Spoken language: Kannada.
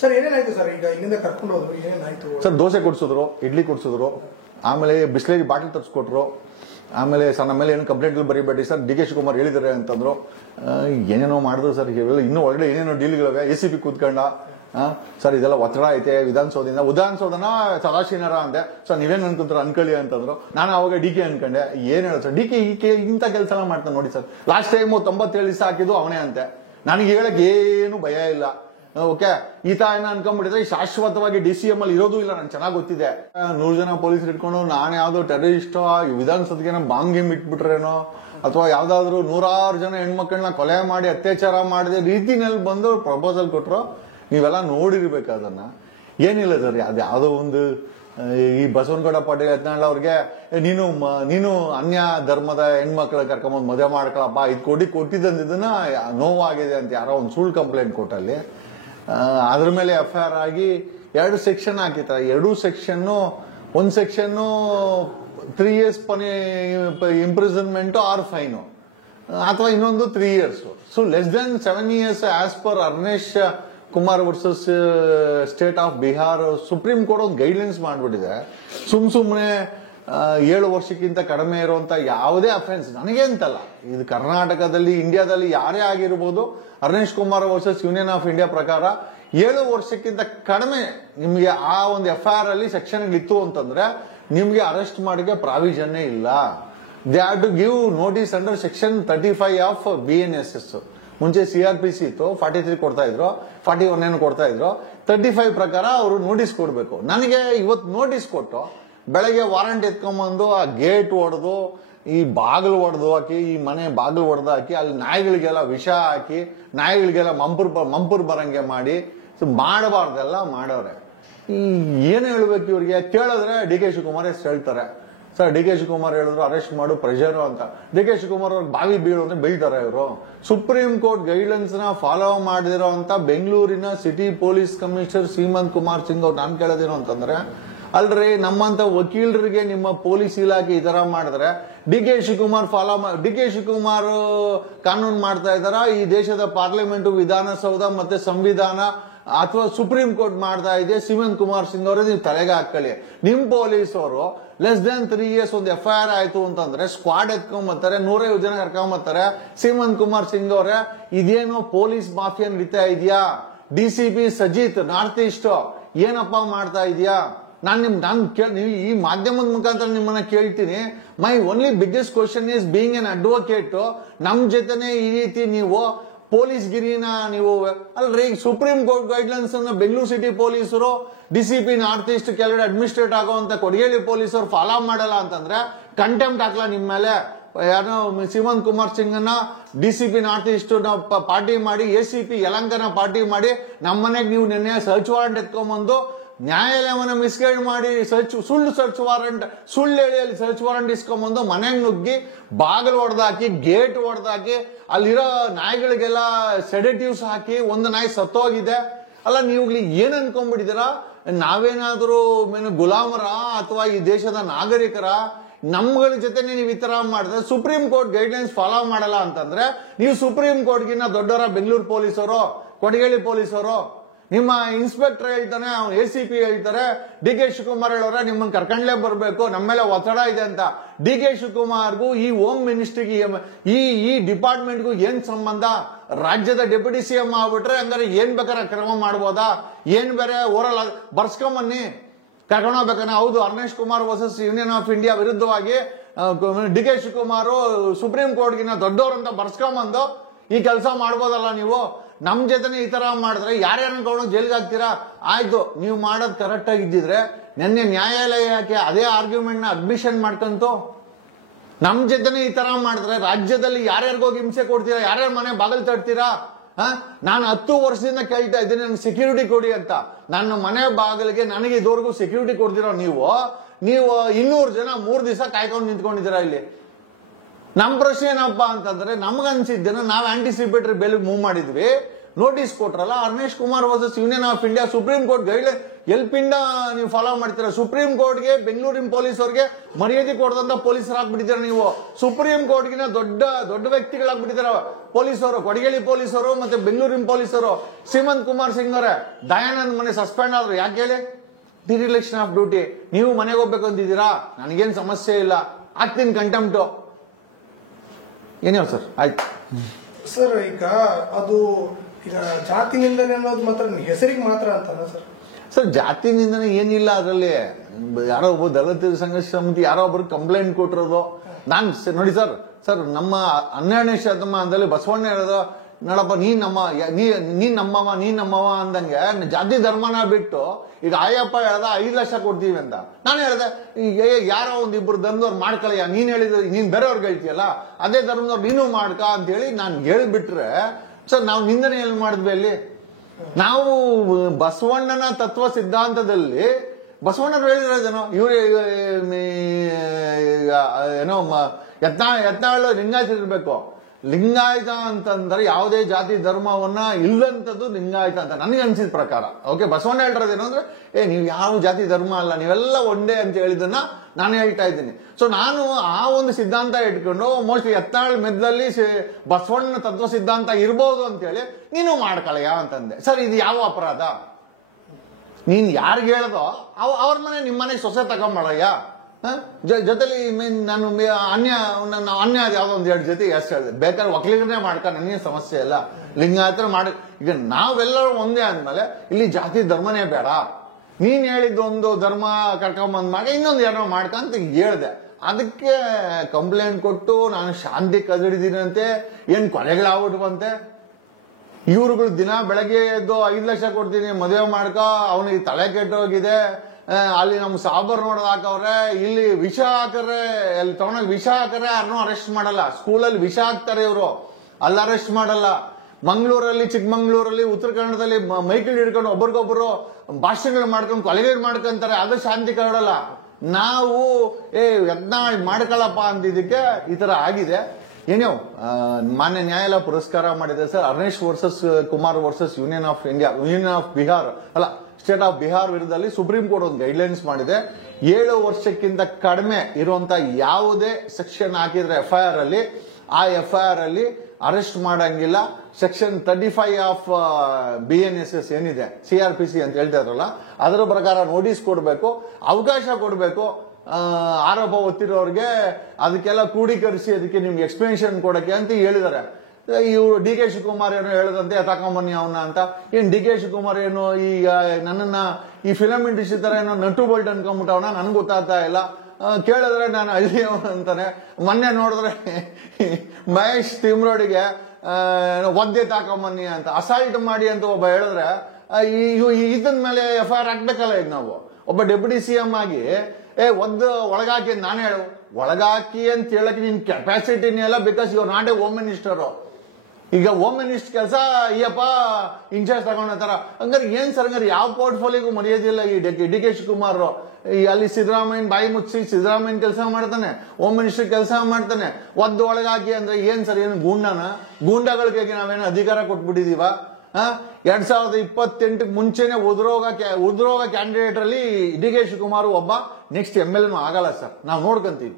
Sir ಏನೇನಾಯ್ತು sir? ಈಗ ಇಲ್ಲಿಂದ ಕರ್ಕೊಂಡು ಹೋದ್ರು, ಏನೇನಾಯ್ತು ಸರ್? ದೋಸೆ ಕೊಡ್ಸಿದ್ರು, ಇಡ್ಲಿ ಕೊಡ್ಸಿದ್ರು, ಆಮೇಲೆ ಬಿಸ್ಲೇರಿ ಬಾಟಲ್ ತರಿಸ್ಕೊಟ್ರು. ಆಮೇಲೆ ಸರ್ ನಮ್ಮ ಮೇಲೆ ಏನು ಕಂಪ್ಲೇಂಟ್ಗಳು ಬರೀಬೇಡಿ ಸರ್, ಡಿ ಕೆ ಶಿವಕುಮಾರ್ ಹೇಳಿದ್ದಾರೆ ಅಂತಂದ್ರು. ಏನೇನೋ ಮಾಡಿದ್ರು ಸರ್. ಇನ್ನೂ ಒಳಗಡೆ ಏನೇನೋ ಡೀಲ್ಗಳಿವೆ. ACP ಕೂತ್ಕೊಂಡ ಸರ್ ಇದೆಲ್ಲ ಒತ್ತಡ ಐತೆ ವಿಧಾನಸೌಧನ ಸದಾಶಿವನರ ಅಂದೆ. ಸರ್ ನೀವೇನ್ ಅನ್ಕೊಂತಾರ ಅನ್ಕೊಳ್ಳಿ ಅಂತಂದ್ರು. ನಾನು ಅವಾಗ DK ಅನ್ಕೊಂಡೆ. ಏನ್ ಹೇಳ ಸರ್, DK ಇಂಥ ಕೆಲಸ ಮಾಡ್ತಾನೆ ನೋಡಿ ಸರ್. ಲಾಸ್ಟ್ ಟೈಮ್ 97 ದಿವಸ ಹಾಕಿದ್ದು ಅವನೇ ಅಂತೆ. ನನಗೆ ಹೇಳಕ್ ಏನು ಭಯ ಇಲ್ಲ. ಓಕೆ, ಈತ ಏನ ಅನ್ಕೊಂಡ್ಬಿಟ್ಟಿದ್ರೆ ಶಾಶ್ವತವಾಗಿ DCM ಅಲ್ಲಿ ಇರೋದು ಇಲ್ಲ, ನನ್ಗೆ ಚೆನ್ನಾಗಿ ಗೊತ್ತಿದೆ. 100 ಜನ ಪೊಲೀಸರು ಇಟ್ಕೊಂಡು ನಾನು ಯಾವ್ದೋ ಟೆರರಿಸ್ಟ್ ವಿಧಾನಸೌಧಕ್ಕೆ ಬಾಂಬ್ ಗೇಮ್ ಇಟ್ಬಿಟ್ರೇನೋ, ಅಥವಾ ಯಾವ್ದಾದ್ರು 106 ಜನ ಹೆಣ್ಮಕ್ಳನ್ನ ಕೊಲೆ ಮಾಡಿ ಅತ್ಯಾಚಾರ ಮಾಡಿದ ರೀತಿನಲ್ಲಿ ಬಂದು ಪ್ರಪೋಸಲ್ ಕೊಟ್ರು. ನೀವೆಲ್ಲ ನೋಡಿರ್ಬೇಕು ಅದನ್ನ. ಏನಿಲ್ಲ ಸರ್, ಯಾವ್ದೋ ಒಂದು ಈ ಬಸವನಗೌಡ ಪಾಟೀಲ್ ಯತ್ನಾಳ್ ಅವ್ರಿಗೆ ನೀನು ಅನ್ಯ ಧರ್ಮದ ಹೆಣ್ಮಕ್ಳ ಕರ್ಕೊಂಬಂದ್ ಮದುವೆ ಮಾಡ್ಕೊಳಪ್ಪ, ಇದು ಕೊಟ್ಟಿದ್ದನ್ನ ನೋವಾಗಿದೆ ಅಂತ ಯಾರೋ ಒಂದು ಸುಳ್ಳು ಕಂಪ್ಲೇಂಟ್ ಕೊಟ್ಟಲ್ಲಿ. ಅದ್ರ ಮೇಲೆ FIR ಆಗಿ 2 ಸೆಕ್ಷನ್ ಹಾಕಿರ್ತಾರೆ. 2 ಸೆಕ್ಷನ್, ಒಂದು section 3 years imprisonment or fine, ಅಥವಾ ಇನ್ನೊಂದು 3 years. So less than 7 years as per Arnesh Kumar versus state of Bihar supreme court ಒಂದು ಗೈಡ್ಲೈನ್ಸ್ ಮಾಡ್ಬಿಟ್ಟಿದೆ. ಸುಮ್ನೆ 7 ವರ್ಷಕ್ಕಿಂತ ಕಡಿಮೆ ಇರುವಂತ ಯಾವುದೇ ಅಫೆನ್ಸ್ ನನಗೆ ಅಂತಲ್ಲ, ಇದು ಕರ್ನಾಟಕದಲ್ಲಿ ಇಂಡಿಯಾದಲ್ಲಿ ಯಾರೇ ಆಗಿರ್ಬೋದು, Arnesh Kumar versus Union of India ಪ್ರಕಾರ 7 ವರ್ಷಕ್ಕಿಂತ ಕಡಿಮೆ ನಿಮ್ಗೆ ಆ ಒಂದು FIR ಅಲ್ಲಿ ಸೆಕ್ಷನ್ ಇತ್ತು ಅಂತಂದ್ರೆ ನಿಮ್ಗೆ ಅರೆಸ್ಟ್ ಮಾಡಿಗೆ ಪ್ರಾವಿಷನ್ನೇ ಇಲ್ಲ. They have to give notice under section 35 of BNSS. ಮುಂಚೆ CRPC ಇತ್ತು, 43 ಕೊಡ್ತಾ ಇದ್ರು, 41 ಏನು ಕೊಡ್ತಾ ಇದ್ರು. 35 ಪ್ರಕಾರ ಅವರು ನೋಟಿಸ್ ಕೊಡ್ಬೇಕು. ನನಗೆ ಇವತ್ತು ನೋಟಿಸ್ ಕೊಟ್ಟು ಬೆಳಗ್ಗೆ ವಾರಂಟ್ ಎತ್ಕೊಂಡ್ಬಂದು ಆ ಗೇಟ್ ಹೊಡೆದು, ಈ ಬಾಗಿಲು ಹೊಡೆದು ಹಾಕಿ, ಈ ಮನೆ ಬಾಗಿಲು ಹೊಡೆದು ಹಾಕಿ, ಅಲ್ಲಿ ನಾಯಿಗಳಿಗೆಲ್ಲ ವಿಷ ಹಾಕಿ, ನಾಯಿಗಳಿಗೆಲ್ಲ ಮಂಪುರ್ ಬರಂಗೆ ಮಾಡಿ ಮಾಡಬಾರ್ದೆಲ್ಲ ಮಾಡೋರೆ. ಏನು ಹೇಳ್ಬೇಕು ಇವ್ರಿಗೆ? ಕೇಳಿದ್ರೆ DK ಶಿವಕುಮಾರ್ ಎಷ್ಟು ಹೇಳ್ತಾರೆ. ಸರ್ DK ಶಿವಕುಮಾರ್ ಹೇಳಿದ್ರು ಅರೆಸ್ಟ್ ಮಾಡು ಪ್ರೆಷರು ಅಂತ. DK ಶಿವಕುಮಾರ್ ಅವ್ರಿಗೆ ಬಾವಿ ಬೀಳು ಅಂದ್ರೆ ಬೀಳ್ತಾರೆ ಇವರು. ಸುಪ್ರೀಂ ಕೋರ್ಟ್ ಗೈಡ್ಲೈನ್ಸ್ ನ ಫಾಲೋ ಮಾಡಿದಿರೋ ಅಂತ ಬೆಂಗಳೂರಿನ city police commissioner Seemant Kumar Singh ಅವ್ರು ನಾನು ಕೇಳೋದೇನು ಅಂತಂದ್ರೆ, ಅಲ್ರಿ ನಮ್ಮಂತ ವಕೀಲರಿಗೆ ನಿಮ್ಮ ಪೊಲೀಸ್ ಇಲಾಖೆ ಈ ತರ ಮಾಡಿದ್ರೆ DK ಶಿವಕುಮಾರ್ DK ಶಿವಕುಮಾರ್ ಕಾನೂನು ಮಾಡ್ತಾ ಇದಾರ? ಈ ದೇಶದ ಪಾರ್ಲಿಮೆಂಟ್, ವಿಧಾನಸೌಧ ಮತ್ತೆ ಸಂವಿಧಾನ ಅಥವಾ ಸುಪ್ರೀಂ ಕೋರ್ಟ್ ಮಾಡ್ತಾ ಇದೆ? ಸೀಮಂತ್ ಕುಮಾರ್ ಸಿಂಗ್ ಅವರೇ ನೀವು ತಲೆಗೆ ಹಾಕೊಳ್ಳಿ. ನಿಮ್ ಪೊಲೀಸ್ ಅವರು ಲೆಸ್ ದೆನ್ 3 years ಒಂದು FIR ಆಯ್ತು ಅಂತಂದ್ರೆ ಸ್ಕ್ವಾಡ್ ಎತ್ಕೊಂಬತ್ತಾರೆ, 150 ಜನ ಕರ್ಕೊಂಬತ್ತಾರೆ. ಸೀಮಂತ್ ಕುಮಾರ್ ಸಿಂಗ್ ಅವರೇ, ಇದೇನೋ ಪೊಲೀಸ್ ಮಾಫಿಯಾ ನಡೀತಾ ಇದೆಯಾ? DCP ಸಜಿತ್ ನಾರ್ತ್ ಈಸ್ಟ್ ಏನಪ್ಪ ಮಾಡ್ತಾ ಇದೆಯಾ? ಈ ಮಾಧ್ಯಮದ ಮುಖಾಂತರ ನಿಮ್ಮನ್ನ ಕೇಳ್ತೀನಿ. My only biggest question is being N advocate, ನಮ್ ಜೊತೆನೆ ಈ ರೀತಿ ನೀವು ಪೊಲೀಸ್ ಗಿರಿನ ನೀವು ಅಲ್ರಿ. ಸುಪ್ರೀಂ ಕೋರ್ಟ್ ಗೈಡ್ಲೈನ್ಸ್ ಅನ್ನ ಬೆಂಗಳೂರು ಸಿಟಿ ಪೊಲೀಸರು, DCP ನಾರ್ತ್ ಈಸ್ಟ್ ಕೆಳಗಡೆ ಅಡ್ಮಿನಿಸ್ಟ್ರೇಟ್ ಆಗುವಂತ ಕೊಡಗೇರಿ ಪೊಲೀಸರು ಫಾಲೋ ಮಾಡಲ್ಲ ಅಂತಂದ್ರೆ ಕಂಟೆಂಪ್ಟ್ ಹಾಕ್ಲಾ ನಿಮ್ ಮೇಲೆ? ಯಾರೋ ಸೀಮಂತ್ ಕುಮಾರ್ ಸಿಂಗ್ ಅನ್ನ DCP ನಾರ್ತ್ ಈಸ್ಟ್ ಪಾರ್ಟಿ ಮಾಡಿ, ACP ಯಲಂಕನ ಪಾರ್ಟಿ ಮಾಡಿ, ನಮ್ಮನೆಗೆ ನೀವು ನಿನ್ನೆ ಸರ್ಚ್ ವಾರೆಂಟ್ ಎತ್ಕೊಂಡ್ಬಂದು ನ್ಯಾಯಾಲಯವನ್ನ ಮಿಸ್ಗೈಡ್ ಮಾಡಿ ಸುಳ್ಳು ಸರ್ಚ್ ವಾರೆಂಟ್, ಸುಳ್ಳು ಹೇಳಿ ಅಲ್ಲಿ ಸರ್ಚ್ ವಾರೆಂಟ್ ಇಸ್ಕೊಂಡ್ಬಂದು ಮನೆಗೆ ನುಗ್ಗಿ ಬಾಗಿಲು ಹೊಡೆದಾಕಿ, ಗೇಟ್ ಹೊಡೆದಾಕಿ, ಅಲ್ಲಿರೋ ನಾಯಿಗಳಿಗೆಲ್ಲ ಸೆಡೆಟಿವ್ಸ್ ಹಾಕಿ ಒಂದು ನಾಯಿ ಸತ್ತೋಗಿದೆ. ಅಲ್ಲ, ನೀವು ಏನ್ ಅನ್ಕೊಂಡ್ಬಿಟ್ಟಿದ್ದೀರಾ? ನಾವೇನಾದ್ರೂ ಗುಲಾಮರ ಅಥವಾ ಈ ದೇಶದ ನಾಗರಿಕರ? ನಮ್ಗಳ ಜೊತೆ ನೀವು ಈ ತರ ಮಾಡಿದ್ರೆ ಸುಪ್ರೀಂ ಕೋರ್ಟ್ ಗೈಡ್ಲೈನ್ಸ್ ಫಾಲೋ ಮಾಡಲ್ಲ ಅಂತಂದ್ರೆ ನೀವು ಸುಪ್ರೀಂ ಕೋರ್ಟ್ಗಿನ್ನ ದೊಡ್ಡವರ ಬೆಂಗಳೂರು ಪೊಲೀಸರು, ಕೊಡಗೇರಿ ಪೊಲೀಸರು? ನಿಮ್ಮ ಇನ್ಸ್ಪೆಕ್ಟರ್ ಹೇಳ್ತಾನೆ, ACP ಹೇಳ್ತಾರೆ, DK ಶಿವಕುಮಾರ್ ಹೇಳೋರೆ ನಿಮ್ಮನ್ನ ಕರ್ಕೊಂಡ್ಲೇ ಬರ್ಬೇಕು, ನಮ್ಮ ಮೇಲೆ ಒತ್ತಡ ಇದೆ ಅಂತ. DK ಶಿವಕುಮಾರ್ಗೂ ಈ ಹೋಮ್ ಮಿನಿಸ್ಟ್ರಿಗೆ ಈ ಡಿಪಾರ್ಟ್ಮೆಂಟ್ಗೂ ಏನ್ ಸಂಬಂಧ? ರಾಜ್ಯದ ಡೆಪ್ಯೂಟಿ CM ಆಗ್ಬಿಟ್ರೆ ಹಂಗಾರೆ ಏನ್ ಬೇಕಾದ್ರೆ ಕ್ರಮ ಮಾಡ್ಬೋದಾ? ಏನ್ ಬೇರೆ ಓರಲ್ಲ ಬರ್ಸ್ಕೊಂಬನ್ನಿ, ಕರ್ಕೊಂಡೋಗ್ಬೇಕಾನೆ. ಹೌದು, Arnesh Kumar versus Union of India ವಿರುದ್ಧವಾಗಿ DK ಶಿವಕುಮಾರ್ ಸುಪ್ರೀಂ ಕೋರ್ಟ್ಗಿನ್ನ ದೊಡ್ಡವರಂತ ಬರ್ಸ್ಕೊಂಬಂದು ಈ ಕೆಲಸ ಮಾಡ್ಬೋದಲ್ಲ ನೀವು? ನಮ್ ಜೊತೆನೆ ಈ ತರ ಮಾಡಿದ್ರೆ ಯಾರ್ಯಾರನ್ನ ತಗೊಂಡು ಜೈಲ್ಗೆ ಹಾಕ್ತೀರಾ? ಆಯ್ತು, ನೀವು ಮಾಡೋದು ಕರೆಕ್ಟ್ ಆಗಿದ್ದಿದ್ರೆ ನಿನ್ನೆ ನ್ಯಾಯಾಲಯ ಯಾಕೆ ಅದೇ ಆರ್ಗ್ಯುಮೆಂಟ್ ನ ಅಡ್ಮಿಷನ್ ಮಾಡ್ಕಂತು? ನಮ್ ಜೊತೆನೆ ಈ ತರ ಮಾಡಿದ್ರೆ ರಾಜ್ಯದಲ್ಲಿ ಯಾರ್ಯಾರಿಗೋಗಿ ಹಿಂಸೆ ಕೊಡ್ತೀರಾ? ಯಾರ್ಯಾರ ಮನೆ ಬಾಗಿಲು ತಡ್ತೀರಾ? ನಾನು 10 ವರ್ಷದಿಂದ ಕೇಳ್ತಾ ಇದ್ದೀನಿ ನನ್ಗೆ ಸೆಕ್ಯೂರಿಟಿ ಕೊಡಿ ಅಂತ. ನನ್ನ ಮನೆ ಬಾಗಿಲಿಗೆ ನನಗೆ ಇದುವರೆಗೂ ಸೆಕ್ಯೂರಿಟಿ ಕೊಡ್ತೀರೋ ನೀವು 200 ಜನ 3 ದಿವಸ ಕಾಯ್ಕೊಂಡು ನಿಂತ್ಕೊಂಡಿದ್ದೀರಾ ಇಲ್ಲಿ. ನಮ್ ಪ್ರಶ್ನೆ ಏನಪ್ಪಾ ಅಂತಂದ್ರೆ, ನಮ್ಗನ್ಸಿದ್ದೇನೆ ನಾವು ಆಂಟಿಸಿಪೇಟರಿ ಬೇಲಿಗೆ ಮೂವ್ ಮಾಡಿದ್ವಿ. ನೋಟಿಸ್ ಕೊಟ್ರಲ್ಲ, Arnesh Kumar versus Union of India Supreme Court guideline ಎಲ್ಪಿಂದ ನೀವು ಫಾಲೋ ಮಾಡ್ತೀರಾ? ಸುಪ್ರೀಂ ಕೋರ್ಟ್ಗೆ ಬೆಂಗಳೂರಿನ ಪೊಲೀಸ್ ಅವ್ರಿಗೆ ಮರ್ಯಾದೆ ಕೊಡದಂತ ಪೊಲೀಸರು ಆಗ್ಬಿಟ್ಟಿದ್ದೀರಾ ನೀವು. ಸುಪ್ರೀಂ ಕೋರ್ಟ್ಗಿನ ದೊಡ್ಡ ದೊಡ್ಡ ವ್ಯಕ್ತಿಗಳಾಗ್ಬಿಟ್ಟಿದ್ದೀರ ಪೊಲೀಸರು, ಕೊಡಗೇಳಿ ಪೊಲೀಸರು ಮತ್ತೆ ಬೆಂಗಳೂರಿನ ಪೊಲೀಸರು. ಶ್ರೀಮಂತ್ ಕುಮಾರ್ ಸಿಂಗ್ ಅವರೇ, ದಯಾನಂದ್ ಮನೆ ಸಸ್ಪೆಂಡ್ ಆದ್ರು, ಯಾಕೆ ಹೇಳಿ? ಡಿರಿಲೆಕ್ಷನ್ ಆಫ್ ಡ್ಯೂಟಿ. ನೀವು ಮನೆಗೆ ಹೋಗ್ಬೇಕು ಅಂತಿದ್ದೀರಾ, ನನಗೇನು ಸಮಸ್ಯೆ ಇಲ್ಲ, ಆಗ್ತೀನಿ ಕಂಟೆಂಪ್ಟು. ಏನೇ ಸರ್, ಆಯ್ತು ಸರ್. ಈಗ ಅದು ಈಗ ಜಾತಿ ನಿಂದನೆ ಅನ್ನೋದು ಮಾತ್ರ ಹೆಸರಿಗೆ ಮಾತ್ರ ಅಂತಾರ ಸರ್? ಸರ್, ಜಾತಿನಿಂದನೇ ಏನಿಲ್ಲ ಅದರಲ್ಲಿ. ಯಾರೋ ಒಬ್ಬ ದಲಿತ ಸಂಘರ್ಷ ಸಮಿತಿ ಯಾರೋ ಒಬ್ರು ಕಂಪ್ಲೇಂಟ್ ಕೊಟ್ಟಿರೋದು. ನೋಡಿ ಸರ್, ನಮ್ಮ 12ನೇ ಶತಮಾನದಲ್ಲಿ ಬಸವಣ್ಣ ಹೇಳೋದು, ನೋಡಪ್ಪ ನೀನ್ ನಮ್ಮವ ಅಂದಂಗೆ ಜಾತಿ ಧರ್ಮನ ಬಿಟ್ಟು ಈಗ ಅಯ್ಯಪ್ಪ ಹೇಳ್ದ 5 ಲಕ್ಷ ಕೊಡ್ತೀವಿ ಅಂತ. ನಾನು ಹೇಳ್ದೆ, ಯಾರೋ ಒಂದಿಬ್ರು ಧರ್ಮದವ್ರು ಮಾಡ್ಕೊಳ್ಳಯ್ಯ, ನೀನ್ ಹೇಳಿದ್ರೆ ನೀನ್ ಬೇರೆಯವ್ರಿಗೆ ಹೇಳ್ತೀಯಲ್ಲ, ಅದೇ ಧರ್ಮದವ್ರು ನೀನು ಮಾಡ್ಕ ಅಂತ ಹೇಳಿ ನಾನು ಹೇಳ್ಬಿಟ್ರೆ ಸರ್, ನಾವು ನಿಂದನೆ ಎಲ್ಲಿ ಮಾಡಿದ್ವಿ ಅಲ್ಲಿ? ನಾವು ಬಸವಣ್ಣನ ತತ್ವ ಸಿದ್ಧಾಂತದಲ್ಲಿ ಬಸವಣ್ಣರು ಹೇಳಿರೋದೇನೋ, ಇವ್ರು ಏನೋ ಯತ್ನಾಳ್ ಲಿಂಗಾಯತ ಇರ್ಬೇಕು. ಲಿಂಗಾಯತ ಅಂತಂದ್ರೆ ಯಾವುದೇ ಜಾತಿ ಧರ್ಮವನ್ನ ಇಲ್ಲಂತದ್ದು ಲಿಂಗಾಯತ ಅಂತ ನನಗೆ ಅನ್ಸಿದ ಪ್ರಕಾರ. ಓಕೆ, ಬಸವಣ್ಣ ಹೇಳಿರೋದೇನು ಅಂದ್ರೆ, ನೀವು ಯಾವ ಜಾತಿ ಧರ್ಮ ಅಲ್ಲ, ನೀವೆಲ್ಲ ಒಂದೇ ಅಂತ ಹೇಳಿದನ್ನ ನಾನು ಹೇಳ್ತಾ ಇದ್ದೀನಿ. ಸೊ ನಾನು ಆ ಒಂದು ಸಿದ್ಧಾಂತ ಇಟ್ಕೊಂಡು ಮೋಸ್ಟ್ಲಿ ಯತ್ನಾಳ್ ಮೆದ್ದಲ್ಲಿ ಬಸವಣ್ಣ ತತ್ವ ಸಿದ್ಧಾಂತ ಇರ್ಬೋದು ಅಂತ ಹೇಳಿ ನೀನು ಮಾಡ್ಕೊಳ್ಳಯ್ಯ ಅಂತಂದೆ. ಸರ್, ಇದು ಯಾವ ಅಪರಾಧ? ನೀನ್ ಯಾರಿಗೆ ಹೇಳ್ದೋ ಅವ್ರ ಮನೆ ನಿಮ್ಮ ಮನೆಗೆ ಸೊಸೆ ತಗೊಂಬಳಯ್ಯ. ಜೊತೆಲಿ ನಾನು ಅನ್ಯ ಯಾವ್ದೋ ಒಂದ್ 2 ಜೊತೆ ಎಷ್ಟು ಹೇಳಿದೆ, ಬೇಕಾದ್ರೆ ಒಕ್ಕಲಿಗರನ್ನೇ ಮಾಡ್ಕ, ನನಗೆ ಸಮಸ್ಯೆ ಇಲ್ಲ. ಲಿಂಗಾಯತರ ಮಾಡಿ, ಈಗ ನಾವೆಲ್ಲರೂ ಒಂದೇ ಅಂದ್ಮೇಲೆ ಇಲ್ಲಿ ಜಾತಿ ಧರ್ಮನೇ ಬೇಡ. ನೀನ್ ಹೇಳಿದ್ದೊಂದು ಧರ್ಮ ಕರ್ಕೊಂಬಂದ್ ಮಾಡಿ ಇನ್ನೊಂದು ಏನೋ ಮಾಡ್ಕಂತ ಹೇಳ್ದೆ. ಅದಕ್ಕೆ ಕಂಪ್ಲೇಂಟ್ ಕೊಟ್ಟು ನಾನು ಶಾಂತಿ ಕದಡಿದೀನಂತೆ, ಏನ್ ಕೊಲೆಗಳಾಗ್ಬಿಟ್ವಂತೆ. ಇವ್ರುಗಳು ದಿನ ಬೆಳಗ್ಗೆ ಎದ್ದು 5 ಲಕ್ಷ ಕೊಡ್ತೀನಿ ಮದುವೆ ಮಾಡ್ಕ, ಅವನಿಗೆ ತಲೆ ಕೆಟ್ಟೋಗಿದೆ, ಅಲ್ಲಿ ನಮ್ಮ ಸಾಬರ್ ನೋಡೋದಾಕವ್ರೆ, ಇಲ್ಲಿ ವಿಷ ಹಾಕರೆ, ಅಲ್ಲಿ ತಗೊಂಡೋಗಿ ವಿಷ ಹಾಕರೆ ಯಾರನ್ನೂ ಅರೆಸ್ಟ್ ಮಾಡಲ್ಲ. ಸ್ಕೂಲಲ್ಲಿ ವಿಷ ಹಾಕ್ತಾರೆ ಇವರು, ಅಲ್ಲಿ ಅರೆಸ್ಟ್ ಮಾಡಲ್ಲ. ಮಂಗಳೂರಲ್ಲಿ, ಚಿಕ್ಕಮಂಗ್ಳೂರಲ್ಲಿ, ಉತ್ತರ ಕನ್ನಡದಲ್ಲಿ ಮೈಕಲ್ ಹಿಡ್ಕೊಂಡು ಒಬ್ರಿಗೊಬ್ರು ಭಾಷಣಗಳು ಮಾಡ್ಕೊಂಡು ಕೊಲೆಗಳು ಮಾಡ್ಕೊಂತಾರೆ, ಅದು ಶಾಂತಿ ಕರಡಲ್ಲ. ನಾವು ಯತ್ನಾಳ್ ಮಾಡ್ಕೊಳ್ಳಪ್ಪ ಅಂತಿದ್ದಕ್ಕೆ ಈ ತರ ಆಗಿದೆ. ಏನೋ ಮಾನ್ಯ ನ್ಯಾಯಾಲಯ ಪುರಸ್ಕಾರ ಮಾಡಿದೆ sir. Arnesh Kumar versus Union of India, Union of Bihar ಅಲ್ಲ, ಸ್ಟೇಟ್ ಆಫ್ ಬಿಹಾರ್ ವಿರುದ್ಧದಲ್ಲಿ ಸುಪ್ರೀಂ ಕೋರ್ಟ್ ಒಂದು ಗೈಡ್ಲೈನ್ಸ್ ಮಾಡಿದೆ. 7 ವರ್ಷಕ್ಕಿಂತ ಕಡಿಮೆ ಇರುವಂತ ಯಾವುದೇ ಸೆಕ್ಷನ್ ಹಾಕಿದ್ರೆ FIR ಅಲ್ಲಿ, ಆ FIR ಅಲ್ಲಿ ಅರೆಸ್ಟ್ ಮಾಡಂಗಿಲ್ಲ. ಸೆಕ್ಷನ್ 35 ಆಫ್ BNSS ಏನಿದೆ, CRPC ಅಂತ ಹೇಳ್ತಾ ಇದ್ರಲ್ಲ, ಅದರ ಪ್ರಕಾರ ನೋಟಿಸ್ ಕೊಡಬೇಕು, ಅವಕಾಶ ಕೊಡಬೇಕು. ಆರೋಪ ಹೊತ್ತಿರೋರಿಗೆ ಅದಕ್ಕೆಲ್ಲ ಕ್ರೋಢೀಕರಿಸಿ ಅದಕ್ಕೆ ನಿಮ್ಗೆ ಎಕ್ಸ್ಪ್ಲನೇಷನ್ ಕೊಡಕ್ಕೆ ಅಂತ ಹೇಳಿದ್ದಾರೆ. ಇವರು DK ಶಿವಕುಮಾರ್ ಏನೋ ಹೇಳದಂತೆ ತಕೊಂಬನ್ನಿ ಅವನ್ನ ಅಂತ. ಏನ್ DK ಶಿವಕುಮಾರ್ ಏನು ಈಗ ನನ್ನನ್ನ ಈ ಫಿಲಂ ಇಂಡಸ್ಟ್ರಿ ತರ ಏನೋ ನಟು ಬೋಲ್ಟ್ ಅನ್ಕೊಂಡ್ಬಿಟ್ಟವನ, ನನ್ಗೆ ಗೊತ್ತಾಗ್ತಾ ಇಲ್ಲ. ಕೇಳಿದ್ರೆ ನಾನು ಅಲ್ಲಿ ಅಂತಾನೆ. ಮೊನ್ನೆ ನೋಡಿದ್ರೆ ಮಹೇಶ್ ತಿಮ್ರೋಡಿಗೆ ಒದ್ದೆ ತಾಕೊಂಬನ್ನಿ ಅಂತ, ಅಸಾಲ್ಟ್ ಮಾಡಿ ಅಂತ ಒಬ್ಬ ಹೇಳಿದ್ರೆ ಇದನ್ ಮೇಲೆ FIR ಹಾಕ್ಬೇಕಲ್ಲ. ಈಗ ನಾವು ಒಬ್ಬ ಡೆಪ್ಯೂಟಿ CM ಆಗಿ ಒಳಗಾಕಿ ಅಂತ ನಾನು ಹೇಳು, ಒಳಗಾಕಿ ಅಂತ ಹೇಳಕ್ಕೆ ನಿನ್ ಕೆಪಾಸಿಟಿನೇ ಇಲ್ಲ. ಬಿಕಾಸ್ ಇವ್ರು ನಾಟ್ ಎ ಹೋಮ್ ಮಿನಿಸ್ಟರ್. ಈಗ ಹೋಮ್ ಮಿನಿಸ್ಟರ್ ಕೆಲಸ ಈಯಪ್ಪ ಇನ್ಚಾರ್ಜ್ ತಗೊಂಡತಾರ. ಹಂಗಾರೆ ಏನ್ ಸರ್, ಹಂಗಾರೆ ಯಾವ ಪೋರ್ಟ್ಫೋಲಿಯೋಗೂ ಮರ್ಯಾದಿಲ್ಲ ಈ DK ಶಿವಕುಮಾರ್. ಅಲ್ಲಿ ಸಿದ್ದರಾಮಯ್ಯನ ಬಾಯಿ ಮುಚ್ಚಿ ಸಿದ್ದರಾಮಯ್ಯನ ಕೆಲಸ ಮಾಡ್ತಾನೆ, ಹೋಮ್ ಮಿನಿಸ್ಟರ್ ಕೆಲಸ ಮಾಡ್ತಾನೆ. ಒಳಗಾಕಿ ಅಂದ್ರೆ ಏನ್ ಸರ್, ಏನು ಗೂಂಡಾಗಳಿಗೆ ನಾವೇನು ಅಧಿಕಾರ ಕೊಟ್ಬಿಟ್ಟಿದೀವ? 2028 ಮುಂಚೆನೆ ಉದ್ರೋಗ ಕ್ಯಾಂಡಿಡೇಟ್ ಅಲ್ಲಿ DK ಶಿವಕುಮಾರ್ ಒಬ್ಬ ನೆಕ್ಸ್ಟ್ MLA ಆಗಲ್ಲ ಸರ್, ನಾವು ನೋಡ್ಕೊಂತೀವಿ.